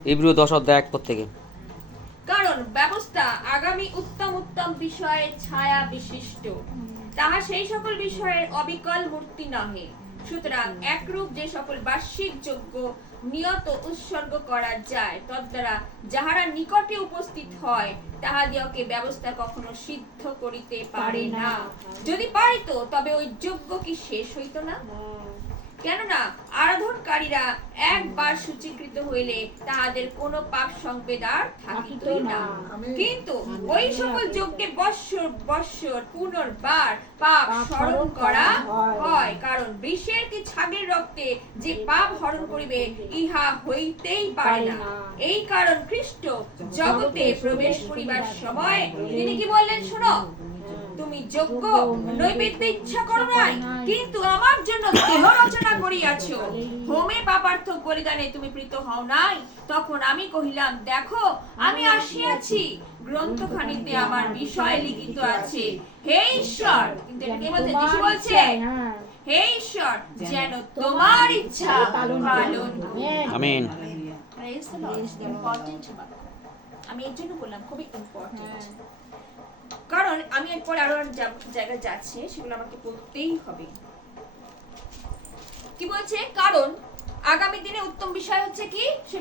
ইব্রু 10 অধ্যায় 1 পদ থেকে। কারণ ব্যবস্থা আগামী উত্তম উত্তম বিষয়ের ছায়া বিশিষ্ট, তাহা সেই সকল বিষয়ের অবিকল মূর্তি নহে। সুতরাং একরূপ যে সকল বার্ষিক যজ্ঞ নিয়ত উৎসর্গ করা যায়, তদ্বারা যাহারা নিকটে উপস্থিত হয় তাহাদিওকে ব্যবস্থা কখনো সিদ্ধ করিতে পারে না। যদি পারিত তবে ওই যজ্ঞ কি শেষ হইত না? কেননা আরাধনকারীরা একবার সূচীকৃত হইলে তাহাদের কোনো পাপ সংবেদ আর থাকিতই না। কিন্তু ওই সকল যজ্ঞে বৎসর বৎসর পুনর্বার পাপ স্মরণ করা হয়, কারণ বৃষের কি ছাগের রক্তে যে পাপ হরণ করিবে ইহা হইতেই পারে না। এই কারণ খ্রিস্ট জগতে প্রবেশ করিবার সময় তিনি কি বললেন? শোনো, তুমি যোগ্য নৈবেদ্য ইচ্ছা করো নাই, কিন্তু আমার জন্য দেহ রচনা করিয়াছো। হোমে পাপার্থ বলিদানে তুমি প্রীত হও নাই। তখন আমি কহিলাম, দেখো আমি আসিয়াছি, গ্রন্থখানিতে আমার বিষয় লিখিত আছে। হে ঈশ্বর, কিন্তু এটা কি বলছে? যিশু বলছে, হে ঈশ্বর, যেন তোমার ইচ্ছা পালন আমিন। ইম্পর্টেন্ট আমি এর জন্য বললাম, খুবই ইম্পর্টেন্ট, কারণ আমি এরপর আরো জায়গায় যাচ্ছি, সেগুলো আমাকে পড়তেই হবে। কি বলছে? কারণ আগামী দিনে উত্তম বিষয় হচ্ছে কি? সে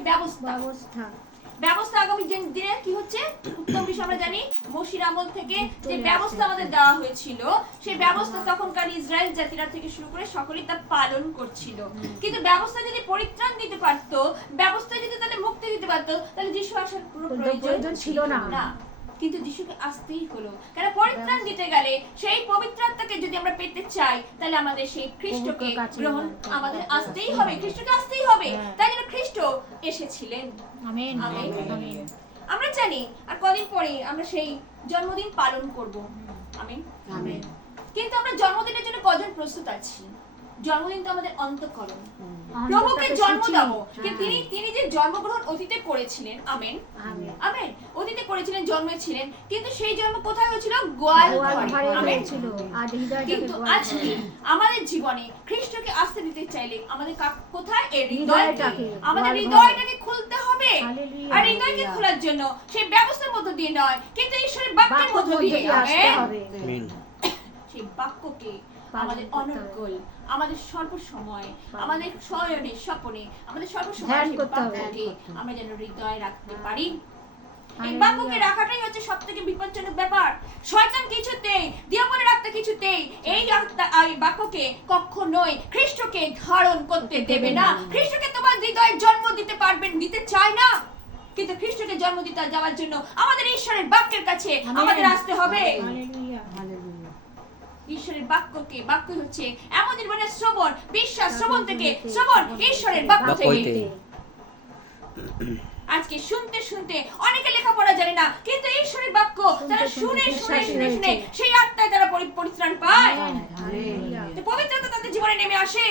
ব্যবস্থা আগামী দিনে কি হচ্ছে? উত্তম বিষয় আমরা জানি মসির আমল থেকে যে ব্যবস্থা আমাদের দেওয়া হয়েছিল, সেই ব্যবস্থা তখনকার ইসরায়েল জাতিরা থেকে শুরু করে সকলেই তা পালন করছিল। কিন্তু ব্যবস্থা যদি পরিত্রাণ দিতে পারত, ব্যবস্থা যদি তাহলে মুক্তি দিতে পারত, তাহলে যিশু আসার কোনো প্রয়োজন ছিল না। কিন্তু যিশুকে আসতেই হলো, কারণ পরিত্রাণ দিতে গেলে সেই পবিত্র আত্মাকে যদি আমরা পেতে চাই, তাহলে আমাদের সেই খ্রিস্টকে গ্রহণ আমাদের আসতেই হবে, খ্রিস্টকে আসতেই হবে। তাই জন্য খ্রিস্ট এসেছিলেন। Amen, amen. আমরা জানি আর কদিন পরে আমরা সেই জন্মদিন পালন করব। Amen, amen. কিন্তু আমরা জন্মদিনের জন্য কজন প্রস্তুত আছি? জন্মদিন তো আমাদের অন্তঃকরণ, প্রভুকে জন্ম দাও। তিনি যে জন্মগ্রহণ অতীতে করেছিলেন, আমেন আমেন, অতীতে করেছিলেন, জন্মেছিলেন, কিন্তু সেই জন্ম কোথায় হয়েছিল? গোয়াল ঘরে, আমেন। কিন্তু আজকে আমাদের জীবনে খ্রিস্টকে আসতে দিতে চাইলে আমাদের কোথায়? এই হৃদয়টাকে, আমাদের হৃদয়টাকে খুলতে হবে। আর হৃদয়কে খোলার জন্য সেই ব্যবস্থার মধ্য দিয়ে নয়, কিন্তু ঈশ্বরের বাক্যের মধ্য দিয়ে, আমেন। সেই বাক্যকে আমাদের অনর্গল, আমাদের সর্বসময়, আমাদের শয়নে স্বপনে, আমাদের সর্বসময় বাক্যকে আমরা যেন হৃদয়ে রাখতে পারি। এই বাক্যকে রাখাটাই হচ্ছে সবথেকে বিপজ্জনক ব্যাপার। শয়তান কিছুতেই, দিয়াবলের আত্মা কিছুতেই এই বাক্যকে কখনোই খ্রিস্টকে ধারণ করতে দেবে না। খ্রিস্টকে তোমার হৃদয়ে জন্ম দিতে চায় না। কিন্তু খ্রিস্টকে জন্ম দিতে যাওয়ার জন্য আমাদের ঈশ্বরের বাক্যের কাছে আমাদের আসতে হবে। ঈশ্বরের বাক্য হচ্ছে এমন জীবনের শ্রবণ, বিশ্বাস শ্রবণ থেকে, শ্রবণ ঈশ্বরের বাক্য থেকে। আজকে শুনতে শুনতে অনেকে লেখাপড়া জানে না, কিন্তু ঈশ্বরের বাক্য তারা শুনে শুনে শুনে শুনে সেই আত্মায় তারা পরিত্রাণ পায়, পবিত্রতা তাদের জীবনে নেমে আসে।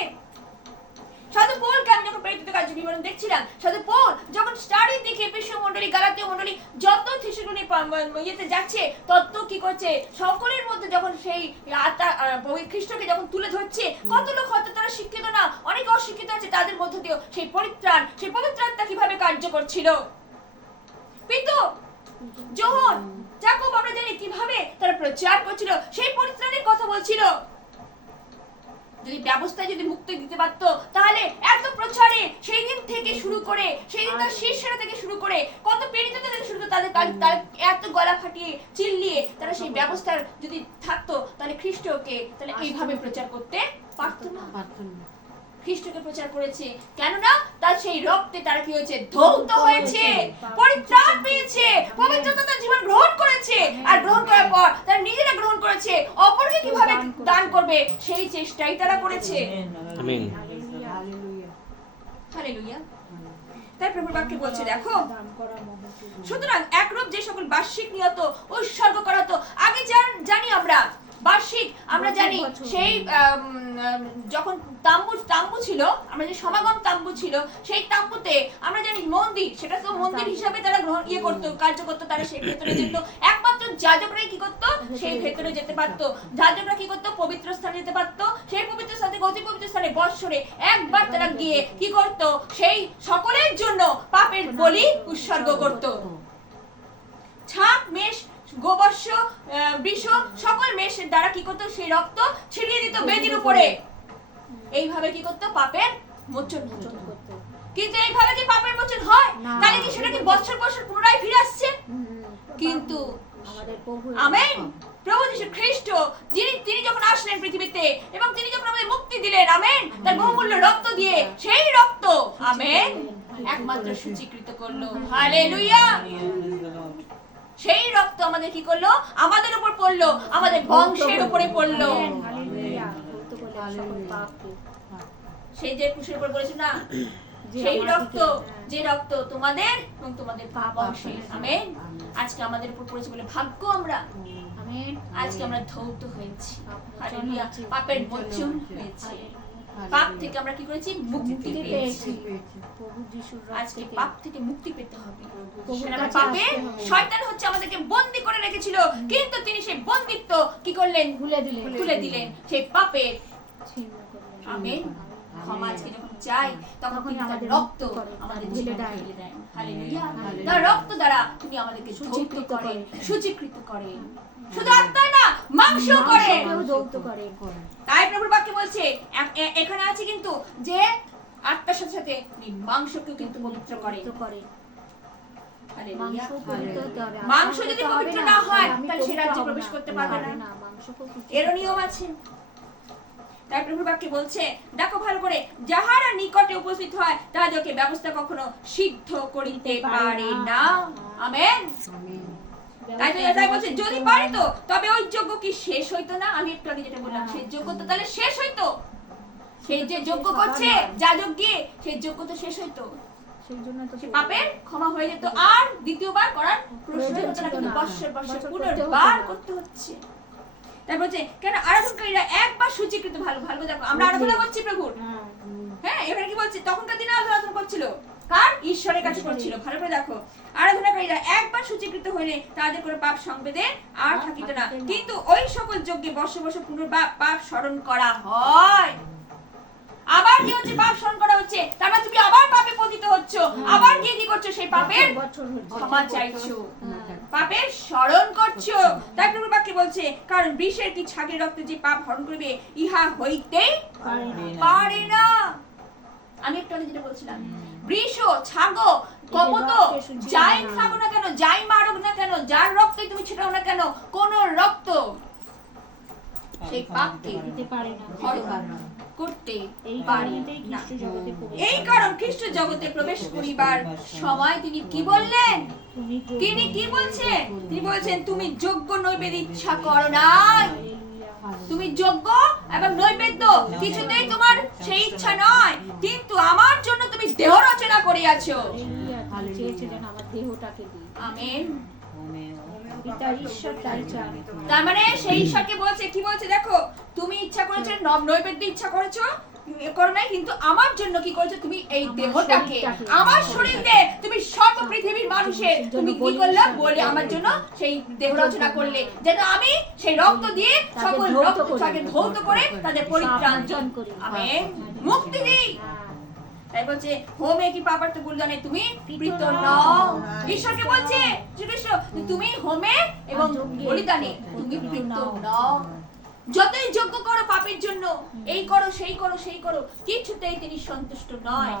সাধু পৌলকে আমি যখন প্রেরিত কার্য বিবরণ দেখছিলাম, সাধু পৌল যখন চারিদিকে বিশ্ব মণ্ডলী, গালাতীয় মণ্ডলী যত থিসুটুনি ইয়েতে যাচ্ছে, তত কি করছে? সকলের মধ্যে যখন সেই খ্রিস্টকে যখন তুলে ধরছে, কত লোক হয়তো তারা শিক্ষিত না, অনেক অশিক্ষিত আছে, তাদের মধ্যে দিয়েও সেই পরিত্রাণ, সেই পবিত্র আত্মা কিভাবে কার্য করছিল। পিতর, যোহন, যাকব আমরা জানি কিভাবে তারা প্রচার করছিল, সেই পরিত্রাণের কথা বলছিল। যদি ব্যবস্থা যদি মুক্তি দিতে পারতো, তাহলে এত প্রচারে সেই দিন থেকে শুরু করে, সেই দিন তার শিষ্যরা থেকে শুরু করে, কত পীড়িত থেকে শুরু করে, তাদের এত গলা ফাটিয়ে চিল্লিয়ে তারা সেই ব্যবস্থার যদি থাকতো, তাহলে খ্রিস্টকে তাহলে এইভাবে প্রচার করতে পারতো না। খ্রিস্টকে প্রচার করেছে, কেননা তার সেই রক্তে তারা কি হয়েছে? ধৌত হয়েছে, পরিত্রাণ পেয়েছে, পবিত্রতা তার জীবন গ্রহণ করেছে। আর গ্রহণ করার পর তারা নিজেরা গ্রহণ করেছে, অপরকে কিভাবে দান করবে সেই চেষ্টাই তারা করেছে। আমিন, হালেলুয়া। তাই প্রভুর বাক্যে বলছে, দেখো, সুতরাং একরূপ যে সকল বার্ষিক নিয়ত উৎসর্গ করা হতো। আগে জানি আমরা বার্ষিক, আমরা জানি সেই যখন তাম্বু ছিল, আমরা যে সমাগম তাম্বু ছিল, সেই তাম্বুতে আমরা জানি মন্দির, সেটা তো মন্দির হিসাবে তারা কার্য করতো, তারা সেই ভেতরে যেত। একমাত্র যাজকরাই কি করতো, সেই ভেতরে যেতে পারতো। যাজকরা কি করতো, পবিত্র স্থানে যেতে পারতো। সেই পবিত্র স্থান থেকে অতি পবিত্র স্থানে বৎসরে একবার তারা গিয়ে কি করতো, সেই সকলের জন্য পাপের বলি উৎসর্গ করতো। ছাপ, মেষ, গোবর্ষ, বৃষ, সকল মেষের দ্বারা কি করতো, সেই রক্ত ছিটিয়ে দিত বেদির উপরে। এইভাবে কি করতো, পাপের মোচন হতো। কিন্তু এইভাবে কি পাপের মোচন হয়? তাহলে কি সেটা কি বছর বছর পুনরায় ফিরে আসছে? কিন্তু আমাদের প্রভু, আমেন, প্রভু যীশু খ্রিস্ট তিনি যখন আসলেন পৃথিবীতে এবং তিনি যখন আমাদের মুক্তি দিলেন, আমেন, তার বহুমূল্য রক্ত দিয়ে, সেই রক্ত, আমেন, একমাত্র সূচীকৃত করলো। হালেলুয়া। সেই রক্ত আমাদের কি করলো, আমাদের উপর পড়লো, আমাদের বংশের উপরে পড়লো। হালেলুয়া, ধৌত করলেন সকল পাপকে। সেই যে ক্রুশের উপর বলেছে না, সেই রক্ত, যে রক্ত তোমাদের এবং তোমাদের বংশের, আমেন, আজকে আমাদের উপর পড়েছে বলে ভাগ্য আমরা, আমেন, আজকে আমরা ধৌত হয়েছি। হালেলুয়া, পাপের মোচন হয়েছে। পাপ থেকে আমরা কি করেছি, মুক্তি পেয়েছি। প্রভু যিশুর আজকে রক্তে পাপ থেকে মুক্তি পেতে হবে। প্রভুর সেটা কাছে পাপে আসতে হবে। শয়তান হচ্ছে আমাদেরকে বন্দী করে রেখেছিল, কিন্তু তিনি সেই বন্দিত্ব কি করলেন, খুলে দিলেন। সেই পাপের, ছিন্ন করলেন। আমেন, ক্ষমা আজকে যখন চাই তখন তিনি তার রক্ত আমাদের ঢেলে দেন। হালেলুয়া। তার রক্ত দ্বারা তিনি আমাদেরকে ধৌত করেন, সূচীকৃত করেন। শুধু আত্মায় না, মাংস করেন। মাংসকেও ধৌত করেন। তাই প্রভুর বাক্যে বলছে, এখানে আছে কিন্তু যে আত্মার সাথে সাথে তিনি মাংসকেও কিন্তু পবিত্র করেন। ধৌত করেন। হালেলুয়া। মাংস পবিত্র হতে হবে। মাংস যদি আত্মা পবিত্র হবে না হয়, আমি তাহলে সে পবিত্র রাজ্যে হব প্রবেশ করতে পারবে না। মাংসকেও পবিত্র এরও নিয়ম আছে। তাই প্রভুর বাক্যে বলছে, দেখো ভালো করে, যাহারা নিকটে উপস্থিত হয় তাহাদেরকে ব্যবস্থা কখনো সিদ্ধ করিতে পারে না। আমেন। তাই বলছে, যদি পারিত তবে ওই যজ্ঞ কি শেষ হইতো না? আমি একটু আগে যেটা বললাম, সেই যজ্ঞ তো তাহলে শেষ হইতো। সেই যে যজ্ঞ করছে যাজক গিয়ে, সেই যজ্ঞ তো শেষ হইতো। সেই জন্য তো সে পাপের ক্ষমা হয়ে যেত, আর দ্বিতীয়বার করার প্রয়োজন হতো না, কিন্তু বৎসর বৎসর পুনর্বার করতে হচ্ছে। তাই বলছে, কেন আরাধনকারীরা একবার সূচীকৃত, ভালো ভালো দেখো, আমরা আরাধনা করছি প্রভুর, হ্যাঁ, এখানে কি বলছে, তখনকার দিনে আরাধনা করছিল কার, ঈশ্বরের কাছে করছিল। ভালো করে দেখো, আরাধনাকারীরা একবার সূচীকৃত হইলে তাদের কোনো পাপ সংবেদে আর থাকিত না, কিন্তু ওই সকল যজ্ঞে বর্ষ বর্ষ পুনর্বার পাপ স্মরণ করা হয়। আবার কি হচ্ছে, পাপ স্মরণ করা হচ্ছে, তার মানে তুমি আবার পাপে পতিত হচ্ছ, আবার গিয়ে কি করছো, সেই পাপের ক্ষমা চাইছো, পাপের স্মরণ করছো। তাই প্রভুর বাক্যে বলছে, কারণ বৃষের কি ছাগের রক্তে যে পাপ হরণ করবে, ইহা হইতেই পারে না। আমি একটু আগে যেটা বলছিলাম, বৃষ, ছাগ, কপত, যাই খাবো না কেন, যাই মারুক না কেন, যার রক্তই তুমি ছিটাও না কেন, কোন রক্ত সেই পাপকে দিতে পারে না, হরণ করতে এই পারে কারণেই না। খ্রিস্ট জগতে প্রবেশ এই কারণ খ্রিস্ট জগতে প্রবেশ করিবার সময় তিনি কি বললেন, তুমি তিনি কি বলছেন, তিনি বলছেন, তুমি যোগ্য নৈবেদ্য ইচ্ছা করো নাই। তুমি যোগ্য এবং নৈবেদ্য কিছুতেই তোমার সেই ইচ্ছা নয়, কিন্তু আমার জন্য তুমি দেহ রচনা করিয়াছো। হালেলুয়া, চেয়েছিলেন আমার দেহটাকে দিয়ে। আমেন। পিতার ঈশ্বর তাই চান। তার মানে সেই ঈশ্বরকে বলছে, কি বলছে, দেখো, তুমি ইচ্ছা করেছো, নৈবেদ্য ইচ্ছা করেছো, করো নাই, কিন্তু আমার জন্য কি করেছো, তুমি এই দেহটাকে, আমার শরীরে তুমি সর্ব পৃথিবীর মানুষের তুমি কি করলে বলে আমার জন্য সেই দেহ রচনা করলে, যেন আমি সেই রক্ত দিয়ে সকল রক্তটাকে ধৌত করে তাদের পরিত্রাণ করি। আমেন। মুক্তি দিই। তাই বলছে, হোমে কি পাপার্থ বলিদানে তুমি প্রীত নও। ঈশ্বরকে বলছে শ্রীকৃষ্ণ, তুমি হোমে এবং বলিদানে তুমি প্রীত নও। যতই যজ্ঞ করো পাপের জন্য, এই করো সেই করো সেই করো, কিছুতেই তিনি সন্তুষ্ট নয়।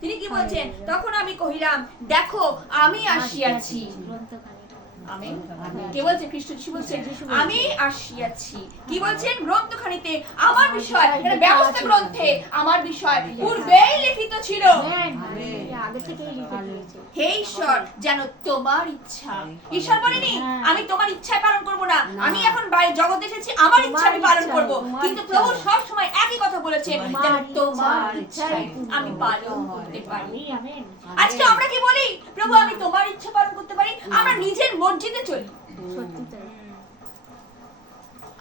তিনি কি বলছেন, তখন আমি কহিলাম, দেখো আমি আসিয়াছি। আমেন। কে বলছে, খ্রিস্ট যিশু বলছেন, আমি আসিয়াছি। কি বলছেন, গ্রন্থখানিতে আমার বিষয়, এটা ব্যবস্থা গ্রন্থে আমার বিষয় পূর্বেই লিখিত ছিল। আগে থেকেই লিখে দিয়েছে। হে ঈশ্বর, যেন তোমার ইচ্ছা, ঈশ্বর বলেনি আমি তোমার ইচ্ছা পালন করব না, আমি এখন জগতে এসেছি, আমার ইচ্ছা আমি পালন করব, কিন্তু প্রভু সব সময় একই কথা বলেছেন, যেন তোমার ইচ্ছা আমি পালন করতে পারি। আজকে আমরা কি বলি, প্রভু আমি তোমার ইচ্ছা পালন করতে পারি, আমরা নিজের মসজিদে চলি, সত্যি তাই।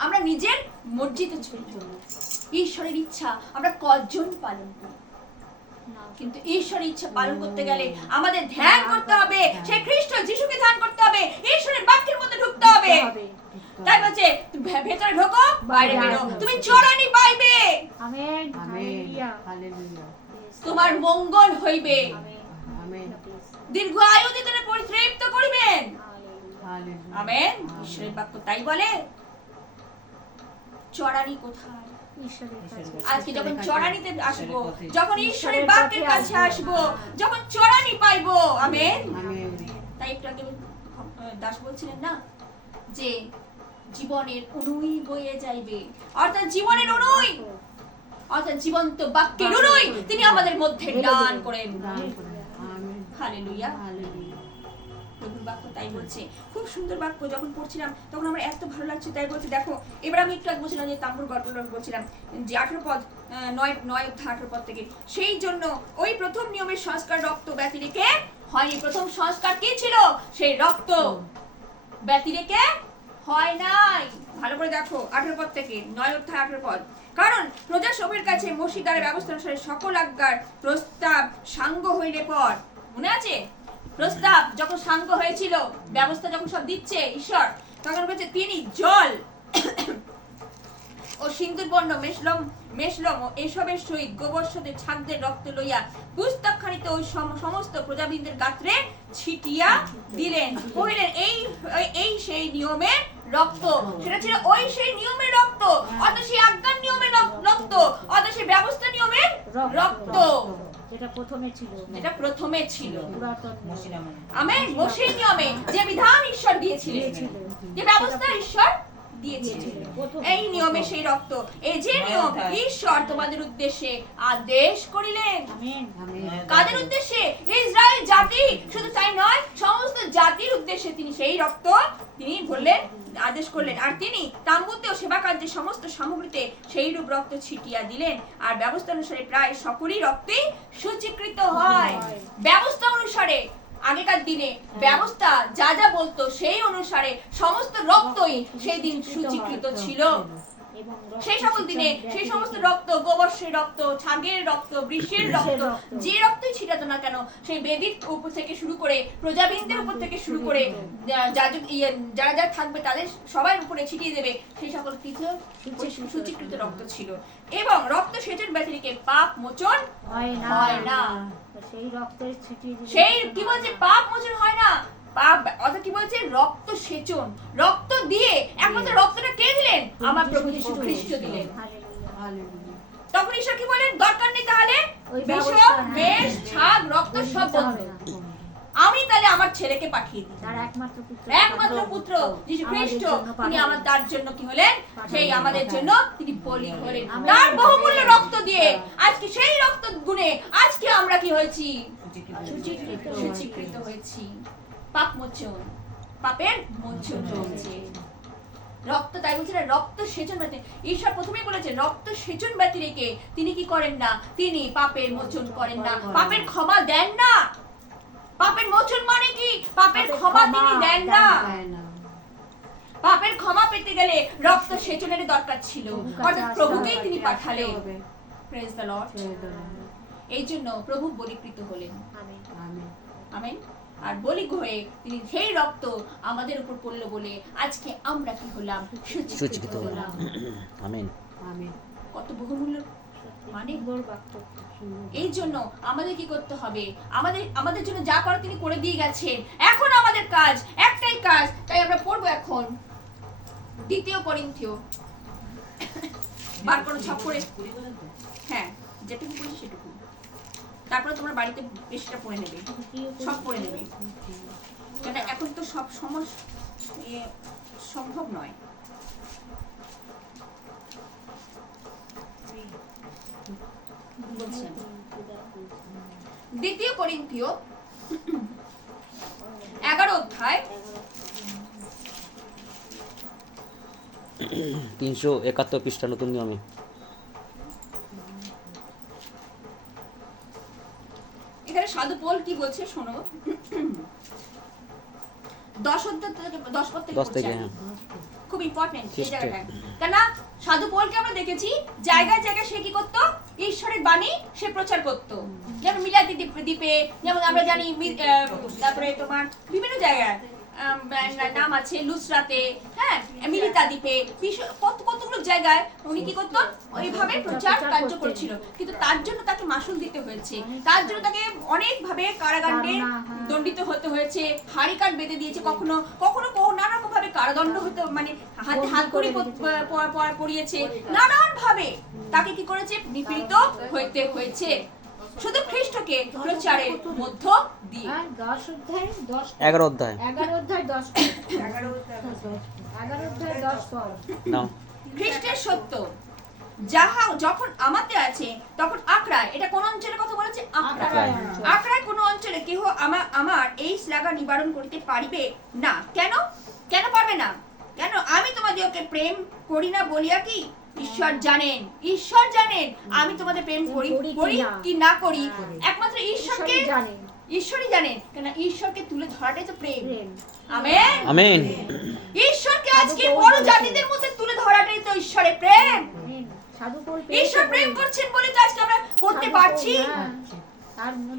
আমরা নিজের মসজিদে চলি, ঈশ্বরের ইচ্ছা আমরা কজন পালন করি? কিন্তু ঈশ্বরের ইচ্ছা পালন করতে গেলে আমাদের ধ্যান করতে হবে, সেই খ্রিস্ট যিশুকে ধ্যান করতে হবে, ঈশ্বরের বাক্যের মধ্যে ঢুকতে হবে। হবে। তাই বলছে ভেতরে ঢোকো বাইরে বেরো, তুমি চড়ানি পাইবে, আমেন হালেলুয়া হালেলুয়া তোমার মঙ্গল হইবে, আমেন দীর্ঘ আয়ু দিয়ে তোমার পরিতৃপ্ত করিবেন। Hallelujah amen. ঈশ্বরের বাক্য তাই বলে। চড়ানি কোথায়? ঈশ্বরের কাছে আজকে যখন চড়ানিতে আসবো, যখন ঈশ্বরের বাক্যের কাছে আসবো, যখন চড়ানি পাইবো, আমেন। আমেন তাই একটু আগে দাস বলছিলেন না যে জীবনের অনুই বয়ে যাইবে, অর্থাৎ জীবনের অনুই, অর্থাৎ জীবন্ত বাক্যের অনুই তিনি আমাদের মধ্যে দান করেন। দান করুন আমেন হালেলুয়া। হালেলুয়া প্রভুর বাক্য তাই বলছে। খুব সুন্দর বাক্য, যখন পড়ছিলাম তখন আমার এত ভালো লাগছে। তাই বলছে দেখো, এবার আমি একটু আগে বলছিলাম যে তাম্বুর গল্প বলছিলাম যে 18 পদ 9 অধ্যায় 18 পদ থেকে, সেই জন্য ওই প্রথম নিয়মের সংস্কার রক্ত ব্যতিরেকে হয়নি। প্রথম সংস্কার কি ছিল? সেই রক্ত ব্যতিরেকে হয় নাই। ভালো করে দেখো 18 পদ থেকে 9 অধ্যায় 18 পদ। কারণ প্রজা সভের কাছে মসজিদারের ব্যবস্থা অনুসারে সকল আজ্ঞার প্রস্তাব সাঙ্গ হইলে পর, মনে আছে প্রস্তাব যখন সাঙ্গ হয়েছিল, ব্যবস্থা যখন সব দিচ্ছে ঈশ্বর, তখন বলছে তিনি জল ও সিন্দুর বর্ণ মেশলম ও এসবের সহিত গোবর্ষদের ছাগদের রক্ত লইয়া পুস্তকখানিতে ওই সমস্ত প্রজাবৃন্দের গাত্রে ছিটিয়া দিলেন, কহিলেন এই সেই নিয়মের রক্ত। সেটা ছিল ওই সেই নিয়মের রক্ত, অর্থাৎ সেই আজ্ঞার নিয়মের রক্ত, অর্থাৎ সেই ব্যবস্থা নিয়মের রক্ত, যেটা প্রথমে ছিল, যেটা প্রথমে ছিল। পুরাতন আমেন। মোশে নিয়মে যে বিধান ঈশ্বর দিয়েছিলেন, যে ব্যবস্থা ঈশ্বর দিয়েছিলেন, এই নিয়মে সেই রক্ত, এই যে নিয়ম ঈশ্বর তোমাদের উদ্দেশ্যে আদেশ করিলেন। আমেন আমেন কাদের উদ্দেশ্যে? ইসরায়েল জাতি, শুধু তাই নয়, সমস্ত জাতির উদ্দেশ্যে তিনি সেই রক্ত তিনি বললেন, আদেশ করলেন। আর তিনি তাম্বুতে ও সেবা কার্যের সমস্ত সামগ্রীতে সেই রূপ রক্ত ছিটিয়া দিলেন। আর ব্যবস্থা অনুসারে প্রায় সকলই রক্তেই সূচীকৃত হয়। ব্যবস্থা অনুসারে আগেকার দিনে ব্যবস্থা যা যা বলতো সেই অনুসারে সমস্ত রক্তই সেই দিন সূচীকৃত ছিল। এবং সেই সকল দিনে সেই সমস্ত রক্ত, গোবর্ষের রক্ত, ছাগের রক্ত, বৃষের রক্ত, যে রক্তই ছিটাতো না কেন, সেই বেদির উপর থেকে শুরু করে প্রজাবৃন্দের উপর থেকে শুরু করে যারা যারা থাকবে তাদের সবার উপরে ছিটিয়ে দেবে, সেই সকল কিছু সূচীকৃত রক্ত ছিল। এবং রক্ত সেচন ব্যতিরেকে পাপ মোচন হয় না। সেই রক্তের ছিটিয়ে দিলে সেই কি বলছে? পাপ মোচন হয় না। পাপ অর্থাৎ কি বলছে? রক্ত সেচন। রক্ত দিয়ে একমাত্র রক্তটা কে দিলেন? আমার প্রভু যীশু খ্রিস্ট দিলেন। হালেলুয়া হালেলুয়া তখন ঈশ্বর কি বলেন? দরকার নেই তাহলে ওই বিষ, ব্যবস্থা, মেষ, ছাগ, রক্ত সব বন্ধ। হবে না। আমি তাহলে আমার ছেলেকে পাঠিয়ে দিই, তার একমাত্র পুত্র, একমাত্র পুত্র যীশু খ্রিস্ট, আমাদের জন্য তিনি পাঠালেন। আমার তার জন্য কি হলেন? সেই আমাদের জন্য তিনি বলি হলেন। আমেন। তার বহুমূল্য রক্ত দিয়ে আজকে সেই রক্ত গুণে আজকে আমরা কি হয়েছি? সূচীকৃত হয়েছি। পাপ মোচন, পাপের মোচন হয়েছে। রক্ত, তাই বলছে না, রক্ত সেচন ব্যতি, ঈশ্বর প্রথমেই বলেছে রক্ত সেচন ব্যতিরেকে তিনি কি করেন না? তিনি পাপের মোচন করেন না, পাপের ক্ষমা দেন না। পাপের মোচন মানে কি? পাপের ক্ষমা তিনি দেন না। দেয় না পাপের ক্ষমা পেতে গেলে রক্ত সেচনের দরকার ছিল, অর্থাৎ প্রভুকেই তিনি পাঠালেন। হবে প্রেজ দ্য লর্ড। এই জন্য প্রভু বলিকৃত হলেন। Amen amen amen. আর বলি হয়ে তিনি সেই রক্ত আমাদের উপর পড়লো বলে আজকে আমরা কি হলাম? সূচীকৃত সূচীকৃত হলাম। হলাম। আমেন আমেন কত বহুমূল্য মানে। সুন্দর বাক্য। এই জন্য আমাদের কি করতে হবে? আমাদের জন্য যা করার তিনি করে দিয়ে গেছেন। এখন আমাদের কাজ, একটাই কাজ। তাই আমরা পড়বো এখন 2 করিন্থীয়। বার করো ছাপ করে। হ্যাঁ, যেটুকু পড়েছি সেটুকু। তারপরে তোমরা বাড়িতে বেশিটা পড়ে নেবে, সব পড়ে নেবে, কেন এখন তো সব সম্ভব নয়। বলছেন 2 করিন্থীয় 11 অধ্যায় 371 পৃষ্ঠা নতুন নিয়মে। এখানে সাধু পৌল কি বলছে শোনো। 10 অধ্যায় থেকে 10 পদ থেকে 10 থেকে, পড়ছি আমি। হ্যাঁ। খুব ইম্পর্টেন্ট এই চেষ্টা। জায়গাটা। কেন সাধু পৌলকে আমরা দেখেছি জায়গায় জায়গায় সে কি করতো? ঈশ্বরের বাণী সে প্রচার করতো। যেমন মিলাতি দ্বীপে, যেমন আমরা জানি, তারপরে তোমার বিভিন্ন জায়গায় নাম আছে লুসরাতে, হ্যাঁ, মিলিতা দ্বীপে, কতগুলো জায়গায় উনি কি করতেন ওইভাবে প্রচার কার্য করছিল। কিন্তু তার জন্য তাকে মাসুল দিতে হয়েছে, তার জন্য তাকে অনেক ভাবে কারাগারে দণ্ডিত হতে হয়েছে, হাড়ি কাঠ বেঁধে দিয়েছে, কখনো কখনো নানা রকম ভাবে কারাদণ্ড হতে, মানে হাতে হাত কড়ি পরিয়েছে, নানান ভাবে তাকে কি করেছে, নিপীড়িত হইতে হয়েছে শুধু খ্রিস্টকে প্রচারের মধ্য দিয়ে। 10 অধ্যায় 10 11 অধ্যায় 11 অধ্যায় 10 পদ। 11 অধ্যায় 10 পদ। নাও। খ্রিস্টের সত্য যাহা যখন আমাতে আছে তখন আকড়ায়, এটা কোন অঞ্চলের কথা বলেছে? আকড়ায়। আকড়ায় কোন অঞ্চলে কেহ আমার এই শ্লাঘা নিবারণ করিতে পারিবে না। কেন কেন পারবে না? কেন? আমি তোমাদেরকে প্রেম করি না বলিয়া কি? ঈশ্বর জানেন, ঈশ্বর জানেন আমি তোমাদের প্রেম করি কি না করি, একমাত্র ঈশ্বরকে জানেন, ঈশ্বরই জানেন। কেন? ঈশ্বরকে তুলে ধরাটাই তো প্রেম। Amen amen. ঈশ্বরকে আজকে বড় জাতিদের মধ্যে তুলে ধরাটাই তো ঈশ্বরের প্রেম। ঈশ্বর প্রেম করছেন বলে তো আজকে আমরা করতে পারছি।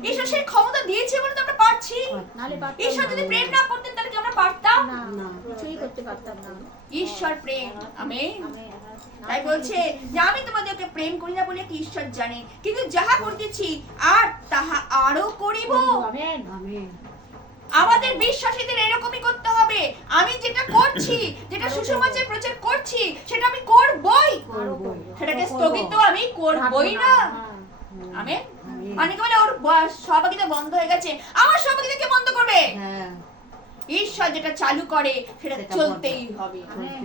ঈশ্বর সেই ক্ষমতা দিয়েছে বলে তো আমরা পারছি। ঈশ্বর যদি প্রেম না করতেন তাহলে কি আমরা পারতাম? না, কিছুই করতে পারতাম না। ঈশ্বর প্রেম। আমেন। তাই বলছে যে আমি তোমাদেরকে প্রেম করি না বলে কি ঈশ্বর জানে, কিন্তু যাহা করতেছি আর তাহা আরো করিব। আমেন। আমেন। আমাদের বিশ্বাসীদের এরকমই করতে হবে। আমি যেটা করছি, যেটা সুসমাচার প্রচার করছি, সেটা আমি করবই, সেটাকে স্থগিত আমি করবই না। আমেন। অনেকে বলে ওর সহভাগিতা বন্ধ হয়ে গেছে, আমার সহভাগিতা কে বন্ধ করবে? হ্যাঁ। ঈশ্বর যেটা চালু করে সেটা চলতেই হবে। আমেন।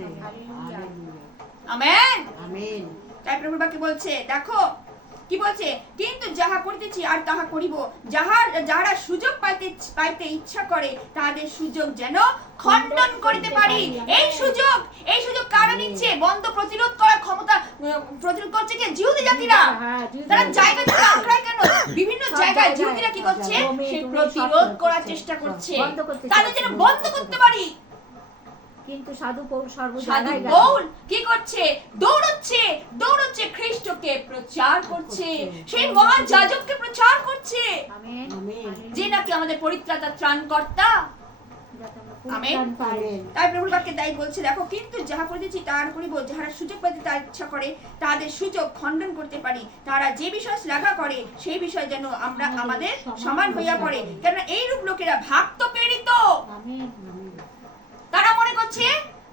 আমেন। আমেন। তাই প্রভুর বাক্যে বলছে, দেখো কি বলছে, কিন্তু যাহা করিতেছি আর তাহা করিব, যাহারা সুযোগ পাইতে ইচ্ছা করে তাদের সুযোগ যেন খণ্ডন করিতে পারি। এই সুযোগ কারা নিচ্ছে? বন্ধ প্রতিরোধ করার ক্ষমতা প্রতিরোধ করছে কে? জিহুদি জাতিরা। তারা জায়গা থেকে আক্রয় কেন? বিভিন্ন জায়গায় জিহুদিরা কি করছে? সে প্রতিরোধ করার চেষ্টা করছে, তাদের যেন বন্ধ করতে পারি। কিন্তু সাধু পৌল সাধু পৌল কি করছে? দৌড়চ্ছে খ্রিস্টকে প্রচার করছে, সেই মহাযাজককে প্রচার করছে, যে নাকি আমাদের পরিত্রাতা ত্রাণকর্তা। আমেন। তাই প্রভুর বাক্যে তাই বলছে, দেখো কিন্তু যাহা করিতেছি তাহার করিব, যাহারা সুযোগ পাইতে তার ইচ্ছা করে তাদের সুযোগ খণ্ডন করতে পারি। তারা যে বিষয় শ্লাঘা করে সেই বিষয় যেন আমরা আমাদের সমান হইয়া পড়ে। কেন? এইরূপ লোকেরা ভক্ত প্রেরিত। তারা মনে করছে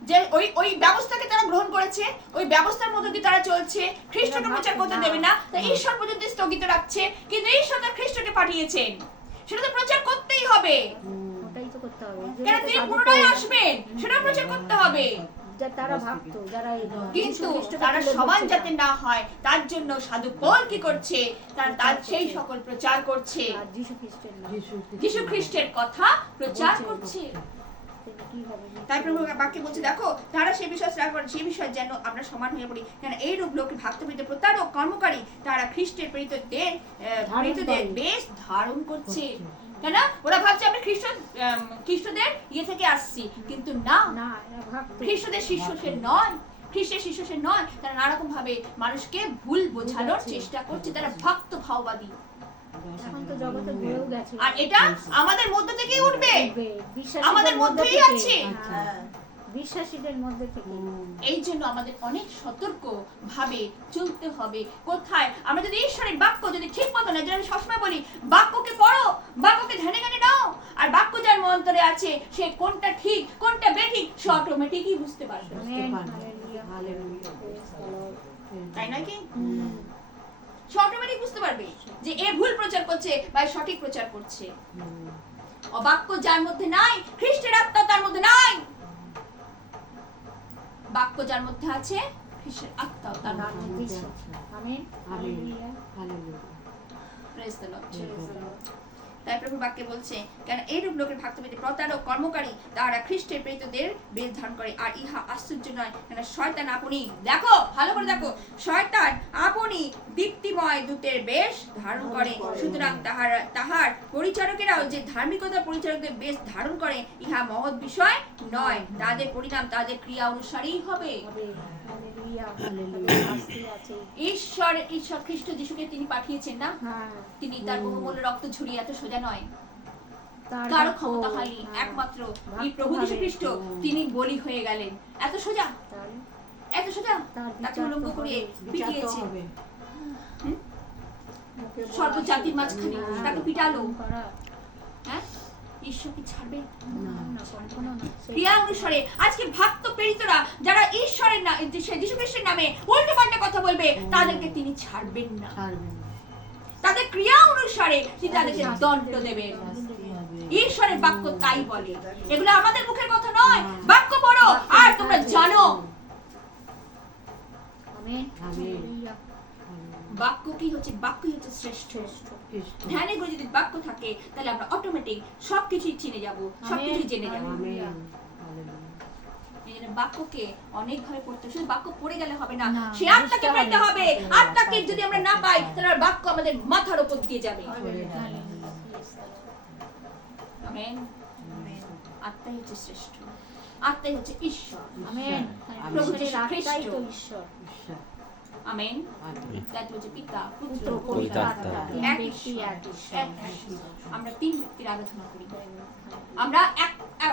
যে ওই ব্যবস্থাকে তারা গ্রহণ করেছে, ওই ব্যবস্থার মধ্যে দিয়ে তারা চলছে, খ্রিস্টকে প্রচার করতে দেবে না, তাই ঈশ্বর পর্যন্ত স্থগিত রাখছে। কিন্তু ঈশ্বর তার খ্রিস্টকে পাঠিয়েছেন, সেটা তো প্রচার করতেই হবে। ওটাই তো করতে হবে। কেন? তিনি পুনরায় আসবেন, সেটা প্রচার করতে হবে। তারা ভাবত যারা কিন্তু তারা সমান যাতে না হয় তার জন্য সাধু পৌল কি করছে? তার সেই সকল প্রচার করছে, যীশু খ্রিস্টের কথা প্রচার করছে। তাই প্রভু বাক্যে বলছে, দেখো তারা সেই বিষয় শ্লাঘা করে, সেই বিষয় যেন আমরা সমান হয়ে পড়ি। কেন? এইরূপ লোক ভক্তবৃত্ত প্রতারক কর্মকারী, তারা খ্রিস্টের প্রেরিতদের বেশ ধারণ করছে। কেন? ওরা ভাবছে আমরা খ্রিস্টদের ইয়ে থেকে আসছি, কিন্তু না, খ্রিস্টদের শিষ্য সে নয়, খ্রিস্টের শিষ্য সে নয়। তারা নানারকম ভাবে মানুষকে ভুল বোঝানোর চেষ্টা করছে, তারা ভক্ত ভাওবাদী। আর এটা আমাদের মধ্য থেকেই উঠবে, আমাদের মধ্যেই আছে, বিশ্বাসীদের মধ্যে থেকে। এই জন্য আমাদের অনেক সতর্ক ভাবে চলতে হবে। কোথায় আমরা যদি ঈশ্বরের বাক্য যদি ঠিক মতো না, যেটা আমি সবসময় বলি, বাক্যকে পড়ো, বাক্যকে ধ্যানে জ্ঞানে নাও, আর বাক্য যার অন্তরে আছে সে কোনটা ঠিক কোনটা বেঠিক সে অটোমেটিকই বুঝতে পারবে। তাই নয় কি? সে অটোমেটিক বুঝতে পারবে যে এ ভুল প্রচার করছে বা সঠিক প্রচার করছে। বাক্য যার মধ্যে নাই, খ্রিস্টের আত্মা তার মধ্যে নাই। বাক্য যার মধ্যে আছে, খ্রিস্টের আত্মা তার মধ্যে আছে। আমেন। Praise the Lord. তাই প্রভু বাক্যে বলছে, কেন এইরূপ লোকের ভক্তবৃত্তি প্রতারক কর্মকারী, তারা খ্রিস্টের প্রেরিতদের বেশ ধারণ করে। আর ইহা আশ্চর্য নয়, কেন শয়তান আপনি, দেখো ভালো করে দেখো, শয়তান আপনি দীপ্তিময় দূতের বেশ ধারণ করে। সুতরাং তাহার পরিচারকেরাও যে ধার্মিকতার পরিচারকদের বেশ ধারণ করে, ইহা মহৎ বিষয় নয়। তাদের পরিণাম তাদের ক্রিয়া অনুসারেই হবে। ঈশ্বর খ্রিস্ট যিশুকে তিনি পাঠিয়েছেন না, তিনি তার বহুমূল্য রক্ত ঝরিয়ে এত সোজা নয়। কারো ক্ষমতা হয়নি, একমাত্র এই প্রভু যীশু খ্রিস্ট তিনি বলি হয়ে গেলেন। এত সোজা, এত সোজা, তাকে উলঙ্গ করে পিটিয়েছে সর্বজাতির মাঝখানে, তাকে পিটালো। হ্যাঁ, ঈশ্বর কি ছাড়বে? ক্রিয়া অনুসারে আজকে ভক্ত প্রেরিতরা যারা ঈশ্বরের না যীশু খ্রিস্টের নামে উল্টো পাল্টা কথা বলবে তাদেরকে তিনি ছাড়বেন না। তাদের ক্রিয়া অনুসারে তিনি তাদেরকে দণ্ড দেবেন। ঈশ্বরের বাক্য তাই বলে, এগুলো আমাদের মুখের কথা নয়। বাক্য পড়ো আর তোমরা জানো বাক্য কি হচ্ছে, বাক্যই হচ্ছে শ্রেষ্ঠ। ধ্যানে করে যদি বাক্য থাকে তাহলে আমরা অটোমেটিক সবকিছুই চিনে যাব, সবকিছু জেনে যাব। বাক্যকে অনেক ভাবে পড়তে, শুধু বাক্য পড়ে গেলে হবে না, সে আত্মাকে পেতে হবে। আত্মাকে যদি আমরা না পাই তাহলে আর বাক্য আমাদের মাথার উপর দিয়ে যাবে। আমেন। আত্মাই হচ্ছে শ্রেষ্ঠ, আত্মাই হচ্ছে ঈশ্বর। আমেন। প্রভু যীশু খ্রিস্ট ঈশ্বর। আমেন। তাই হচ্ছে পিতা, পুত্র, পবিত্র আত্মা, এক ঈশ্বর। আমরা তিন ব্যক্তির আরাধনা করি। আমরা এক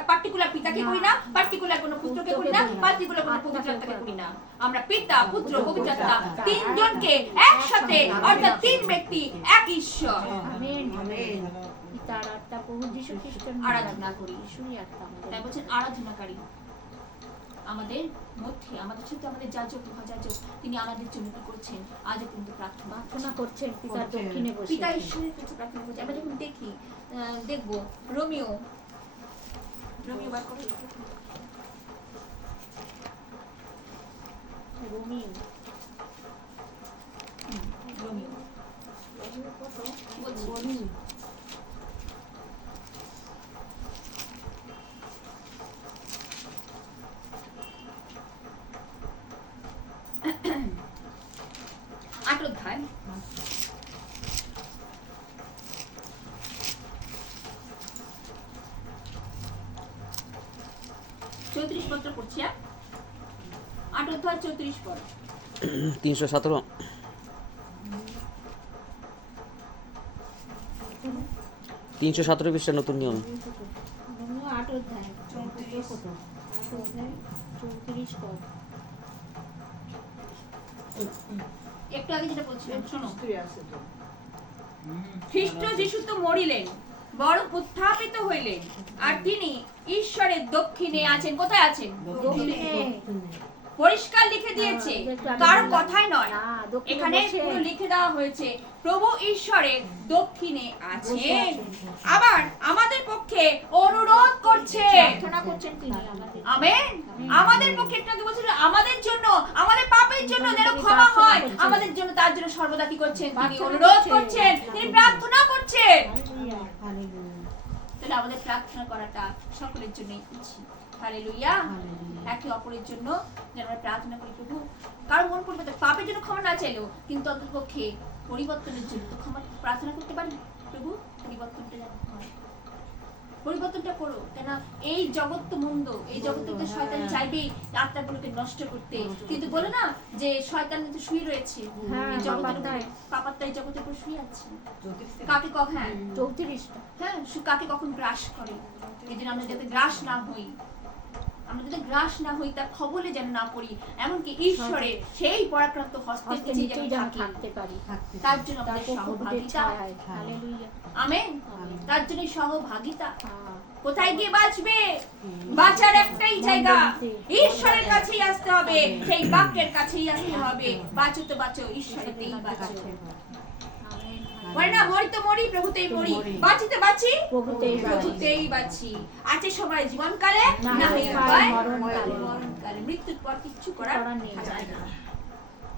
পার্টিকুলার পিতাকে করি না, পার্টিকুলার কোনো পুত্রকে করি না, পার্টিকুলার কোনো পবিত্র আত্মাকে করি না। আমরা পিতা, পুত্র, পবিত্র আত্মা তিনজনকে একসাথে, অর্থাৎ তিন ব্যক্তি এক ঈশ্বর। আমেন। আমেন। পিতার আত্মা প্রভু যীশু খ্রিস্টের আরাধনা করি। ঈশ্বরই আত্মা, তাই বলছেন আরাধনাকারী আমাদের মধ্যে, আমাদের সাথে আমাদের যাজক মহাযাজক, তিনি আমাদের জন্য কি করছেন? আজও কিন্তু প্রার্থনা করছেন পিতার দক্ষিণে বসে, পিতা ঈশ্বরের কাছে প্রার্থনা করছেন। আমরা যখন দেখব রোমিও বার করে রোমিও অধ্যায় 34 পত্র পড়ছি। 8 অধ্যায় 34 পদ 317 317 পৃষ্ঠা নতুন নিয়ম। 8 অধ্যায় 34 পদ। একটু আগে যেটা বলছিলাম শোনো। খ্রিস্ট যীশু তো মরিলেন, বরং উত্থাপিত হইলেন, আর তিনি ঈশ্বরের দক্ষিণে আছেন। কোথায় আছেন? পরিষ্কার লিখে দিয়েছে, কার কথাই নয়, এখানে পুরো লিখে দেওয়া হয়েছে প্রভু ঈশ্বরের দক্ষিণে আছেন। আবার আমাদের পক্ষে অনুরোধ করছেন, আমেন। আমাদের পক্ষে একটু আগে বলছিল আমাদের জন্য, আমাদের পাপের জন্য যেন ক্ষমা হয়, আমাদের জন্য, তার জন্য সর্বদা কি করছেন? তিনি অনুরোধ করছেন, তিনি প্রার্থনা করছেন। তাহলে আমাদের প্রার্থনা করাটা সকলের জন্যই উচিত। হালেলুয়া। একে অপরের জন্য যেন আমরা প্রার্থনা করি, প্রভু কারণ মন করবে পাপের জন্য ক্ষমা না চাইলেও কিন্তু অন্ততপক্ষে পরিবর্তনের জন্য তো ক্ষমা প্রার্থনা করতে পারি। প্রভু পরিবর্তনটা যেন হয়, পরিবর্তনটা করো। কেন এই জগৎ তো মন্দ, এই জগতে তো শয়তান চাইবেই আত্মাগুলোকে নষ্ট করতে, কিন্তু বলে না যে শয়তান তো শুয়ে রয়েছে এই জগতের উপরে, পাপাত্মা এই জগতের উপর শুয়ে আছে। কাকে কখন 34টা হ্যাঁ কাকে কখন গ্রাস করে। এই জন্য আমরা যাতে গ্রাস না হই, আমরা যদি গ্রাস না হই, তার খবরে যেন না পড়ি, এমনকি ঈশ্বরের সেই পরাক্রান্ত হস্তের নিচে যেন থাকতে পারি, তার জন্য আমাদের সহভাগিতা। আমেন। তার জন্য সহভাগিতা। কোথায় গিয়ে বাঁচবে? বাঁচার একটাই জায়গা, ঈশ্বরের কাছেই আসতে হবে, সেই বাক্যের কাছেই আসতে হবে। বাঁচো তো বাঁচো, ঈশ্বরেতেই বাঁচো। না মরি তো মরি, প্রভুতেই মরি, বাঁচি তো বাঁচি, প্রভুতেই বাঁচি। আছে সময় জীবনকালে, না হয় মরণকালে। মৃত্যুর পর কিচ্ছু করার যায় না।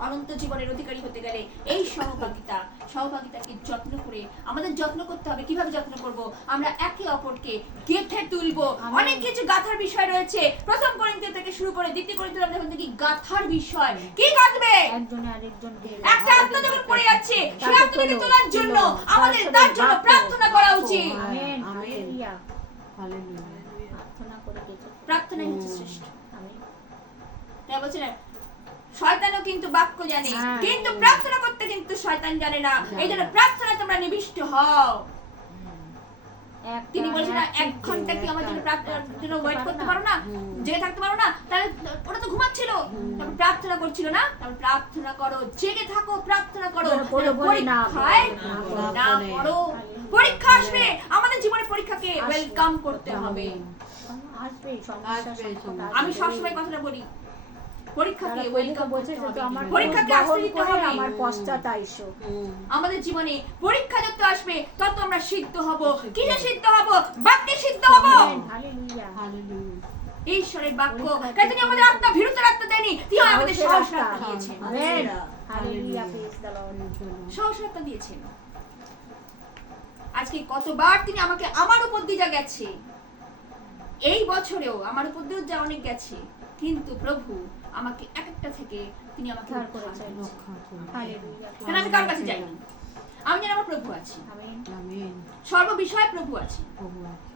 অনন্ত জীবনের অধিকারী হতে গেলে এই সহভাগিতাকে যত্ন করে আমাদের যত্ন করতে হবে। কিভাবে যত্ন করব? আমরা একে অপরকে গেঁথে তুলবো। অনেক কিছু গাঁথার বিষয় রয়েছে, প্রথম করিন্থী থেকে শুরু করে দ্বিতীয় করিন্থী আমরা যখন দেখি গাঁথার বিষয়। কি গাঁথবে? একজনে আরেকজনকে, একটা আত্মা যখন পড়ে যাচ্ছে সেই আত্মাকে তোলার জন্য আমাদের তার জন্য প্রার্থনা করা উচিত। আমেন। হালেলুয়া। প্রার্থনা করে গেছে, প্রার্থনাই হচ্ছে শ্রেষ্ঠ। আমেন। তাই বলছেন শয়তানও কিন্তু বাক্য জানে, কিন্তু প্রার্থনা করতে কিন্তু শয়তান জানে না। এই জন্য প্রার্থনা তোমরা নিবিষ্ট হও। তিনি বলছেন না 1 ঘন্টা কি আমার জন্য জন্য ওয়েট করতে পারো না, জেগে থাকতে পারো না? তাহলে ওরা তো ঘুমাচ্ছিল, তারপর প্রার্থনা করছিল না? তারপর প্রার্থনা করো, জেগে থাকো, প্রার্থনা করো, পরীক্ষায় না পড়ো। পরীক্ষা আসবে, আমাদের জীবনে পরীক্ষাকে ওয়েলকাম করতে হবে। আসবে আমি সবসময় কথাটা বলি, পরীক্ষাকে ওয়েলকাম বলছে করতে তো হবে, আমার পরীক্ষাকে আসতে দিতে হবে। আমার পশ্চাৎ আইসো। আমাদের জীবনে পরীক্ষা যত আসবে তত আমরা সিদ্ধ হব। কিসে সিদ্ধ হব? বাক্যে সিদ্ধ হব। Hallelujah hallelujah. ঈশ্বরের বাক্য, তাই তিনি আমাদের আত্মা ভীরুতার আত্মা দেয়নি, তিনি আমাদের সাহসের আত্মা দিয়েছেন। Amen hallelujah praise the Lord. সাহসের আত্মা দিয়েছেন। আজকে কতবার তিনি আমাকে আমার উপর দিয়ে যা গেছে, এই বছরেও আমার উপর দিয়ে যা অনেক গেছে, কিন্তু প্রভু আমাকে এক একটা থেকে তিনি আমাকে উদ্ধার উদ্ধার করেছেন। করেছেন। হালেলুয়া কারণ আমি কার কাছে যাইনি, আমি জানি আমার প্রভু আছে, আমেন আমেন। সর্ববিষয়ে প্রভু আছে। প্রভু আছে।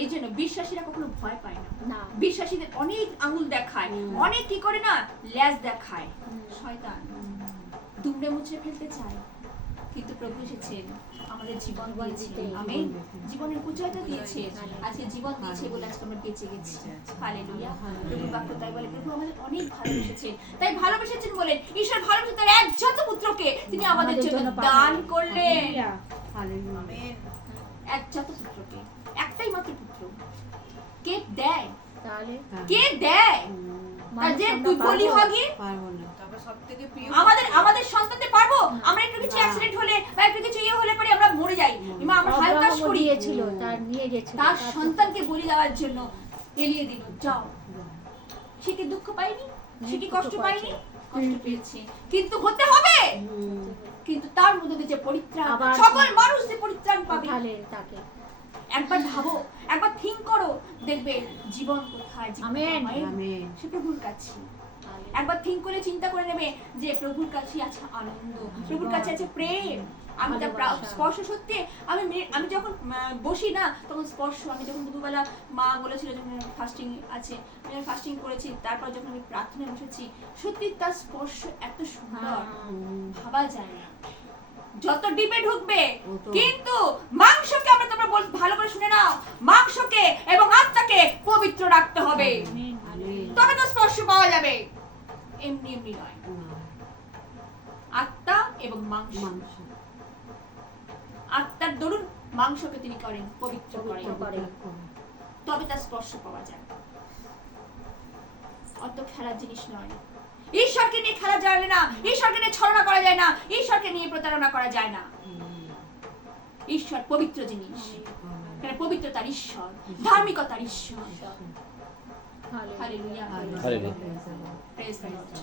এই জন্য বিশ্বাসীরা কখনো ভয় পায় না। না বিশ্বাসীদের অনেক আঙুল দেখায়, অনেক কি করে না ল্যাজ দেখায় শয়তান, দুমড়ে মুচড়ে ফেলতে চায়, কিন্তু প্রভু এসেছেন আমাদের জীবন দিয়েছেন। আমেন। জীবনের পরিচয়টা দিয়েছেন, আজকে জীবন দিয়েছে বলে আজকে আমরা বেঁচে গেছি। হালেলুয়া। প্রভুর বাক্য তাই বলে প্রভু আমাদের অনেক ভালোবেসেছেন, তাই ভালোবেসেছেন বলেন ঈশ্বর ভালোবেসে তার একজাত পুত্রকে তিনি আমাদের জন্য দান করলেন। হালেলুয়া। একজাত পুত্রকে, একটাই মাত্র পুত্র। কে দেয়? তাহলে কে দেয়? তার যে তুই বলি হগি পারবো না। আমাদের সন্তানদের পারবো? আমরা একটু কিছু অ্যাক্সিডেন্ট হলে বা একটু কিছু ইয়ে হলে পরে আমরা মরে যাই, কিংবা আমরা হালকাশ করি। দিয়েছিল তার নিয়ে গেছিল তার সন্তানকে বলি দেওয়ার জন্য এলিয়ে দিল, যাও। সে কি দুঃখ পায়নি? সে কি কষ্ট পায়নি? কষ্ট পেয়েছে, কিন্তু হতে হবে। কিন্তু তার মধ্যে দিয়ে যে পরিত্রাণ, সকল মানুষ যে পরিত্রাণ পাবে। তাকে একবার ভাবো, একবার থিঙ্ক করো, দেখবে জীবন কোথায়। আমেন। আমেন। সে প্রভুর কাছে। একবার থিঙ্ক করে চিন্তা করে নেবে যে প্রভুর কাছে আছে আনন্দ, প্রভুর কাছে আছে প্রেম। আমি তার স্পর্শ সত্যি, আমি যখন বসি না তখন স্পর্শ, আমি যখন দুপুরবেলা মা বলেছিল যখন ফাস্টিং আছে, আমি ফাস্টিং করেছি, তারপর যখন আমি প্রার্থনায় বসেছি, সত্যি তার স্পর্শ এত সুন্দর, ভাবা যায় না। যত ডিপে ঢুকবে, কিন্তু মাংসকে আমরা তোমরা ভালো করে শুনে নাও, মাংসকে এবং আত্মাকে পবিত্র রাখতে হবে, তবে তো স্পর্শ পাওয়া যাবে। এমনি এমনি নয়। আত্মা এবং মাংস, আত্মার দরুন মাংসকে তিনি করেন পবিত্র করেন, তবে তার স্পর্শ পাওয়া যায়। অত খেলার জিনিস নয়। ঈশ্বরকে নিয়ে খেলা যায় না, ঈশ্বরকে নিয়ে ছলনা করা যায় না, ঈশ্বরকে নিয়ে প্রতারণা করা যায় না। ঈশ্বর পবিত্র জিনিস, পবিত্রতার ঈশ্বর, ধার্মিকতার ঈশ্বর। Hallelujah. Hallelujah. Praise the Lord.